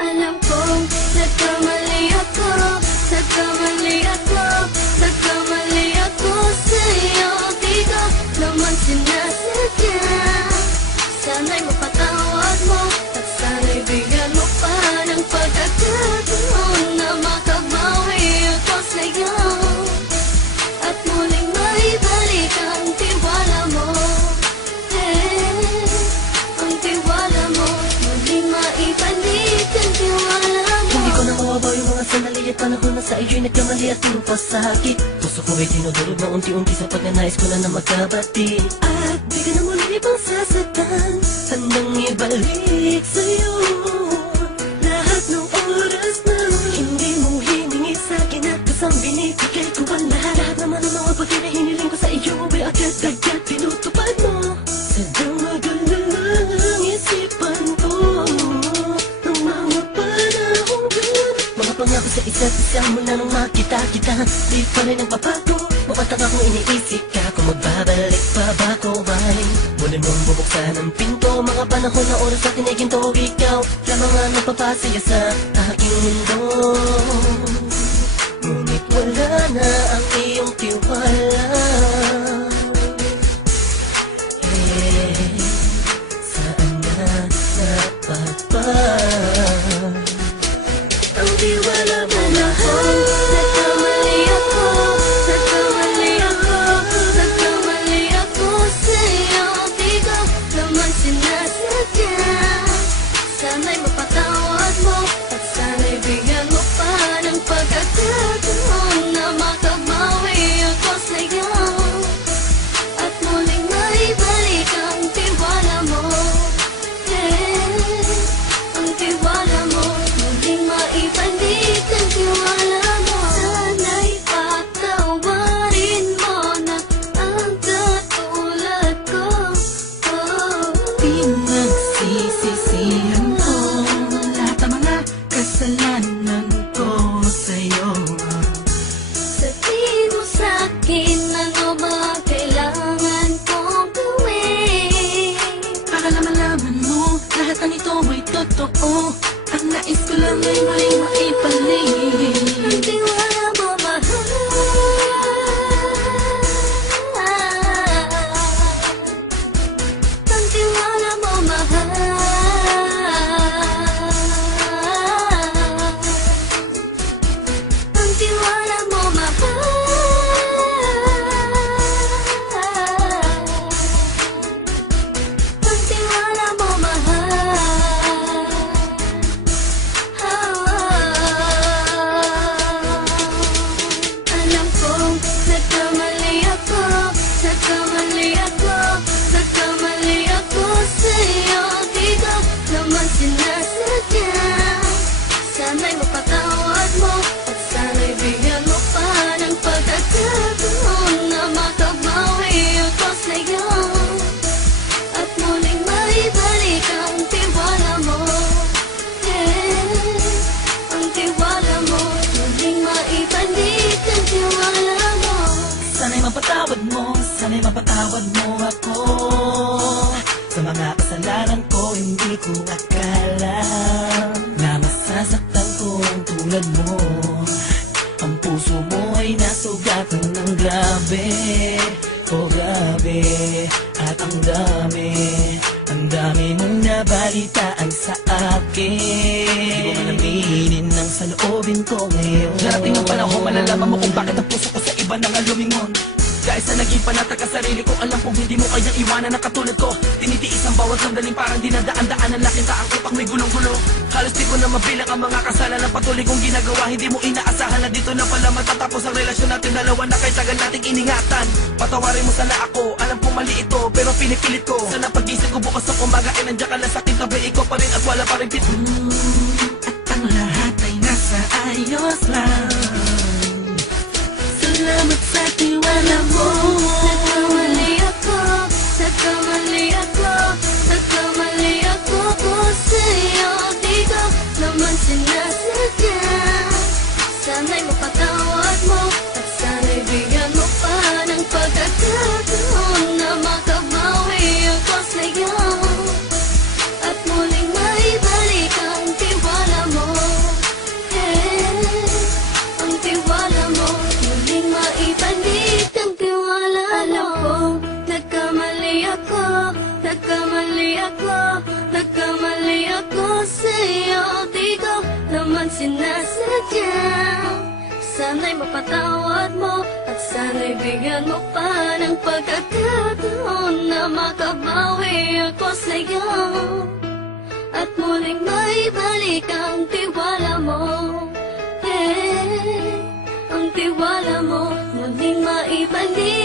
Alam kong nagkamali ako, nagkamali ako, nagkamali ako sa'yo. Di ko naman sinasadya. Sana'y mapatawad mo at sana'y bigyan mo pa ng pagkakataon na makabawi ako sa'yo at muling maibalik ang tiwala mo. Ang tiwala mo, muling maibalik ang tiwala mo. Hindi ko na mawabaw yung mga sandali at panahon na sa iyo'y nagkamali at pinupasakit. Puso ko ay dinudurog na unti-unti sa pagnanais ko na magkabati. At di ka na muli pang sasaktan, handang ibalik sa'yo lahat ng oras na hindi mo hiningi sa'kin at kasang binibigay ko ang lahat. Lahat naman ng mga bagay na hiniling ko sa iyo ay agad-agad tinutupad mo. Sadyang magalang isipan ko ng mga panahong yun. Mga pangako sa isa't isa mula nung makita kita, di pa rin nagbabago. Mapatang akong iniisip ka kung magbabalik pa ba ko ay muli mong bubuksan ang pinto. Mga panahon na oras natin ay ginto, ikaw lamang ang nagpapasaya sa aking mundo. Ngunit wala na ang iyong tiwala. Saan na napapa ang tiwala mo mahal? Nagkamali ako, nagkamali ako, nagkamali ako sa'yo. Di ko naman sinasadya. Sana'y mapatawad mo at sana'y bigyan mo pa ng pagkakataon na makabawi ako sa'yo at muling maibalik ang tiwala mo. Ang tiwala mo, muling maibalik ang tiwala mo. Sana'y patawarin mo na ang katulad ko. Pinagsisisihan ko lahat ng mga kasalanan ko sa'yo. Sabihin mo sa'kin ano ba kailangan kong gawin Para malaman mo lahat ng ito ay totoo. Ang nais ko lang ay muling maibalik ang tiwala mo, mahal. Ang tiwala mo, mahal. Ang tiwala mo, mahal. Ang tiwala mo, mahal. Alam kong nagkamali ako, nagkamali ako, nagkamali ako sa'yo. Di ko naman sinasadya. Sana'y mapatawad mo at sana'y bigyan mo pa ng pagkakataon na makabawi ako sa'yo at muling maibalik ang tiwala mo. Ang tiwala mo, muling maibalik ang tiwala mo. Sana'y mapatawad mo, sana'y mapatawad mo ako sa mga kasalanan ko. Hindi ko akala na masasaktan kong tulad mo. Ang puso mo ay nasugatan ng grabe, oh grabe. At ang dami mong nabalitaan sa akin. Di ko man aminin ang saloobin ko ngayon. Darating ang panahon, malalaman mo kung bakit ang puso ko sa iba nang alumingon. Dahil sa naging panatag ka sarili ko, alam kong hindi mo kayang iwanan na katulad ko. Tinitiis ang bawat sanggaling parang dinadaan-daan ang laking kaangkot ang may gulong-gulo. Halos di ko na mabilang ang mga kasalanan na patuloy kong ginagawa. Hindi mo inaasahan na dito na pala matatapos ang relasyon natin dalawa na kahit tagal nating iningatan. Patawarin mo sana ako, alam kong mali ito pero pinipilit ko. Sana pag-isip ko bukas sa umaga ay nandiyan ka na sa akin, tabi ikaw pa rin at wala pa rin pit. At ang lahat ay nasa ayos lang. Salamat sa tiwala mo. Nagkamali ako, nagkamali ako, nagkamali ako sa'yo. Di ko naman sinasadya. Sana'y mapatawad mo at sana'y bigyan mo pa ng pagkakataon na makabawi ako sa'yo at muling maibalik ang tiwala mo. naman sinasadya. Sana'y mapatawad mo at sana'y bigyan mo pa ng pagkakataon na makabawi ako sa'yo at muling maibalik ang tiwala mo. Ang tiwala mo muling maibalik.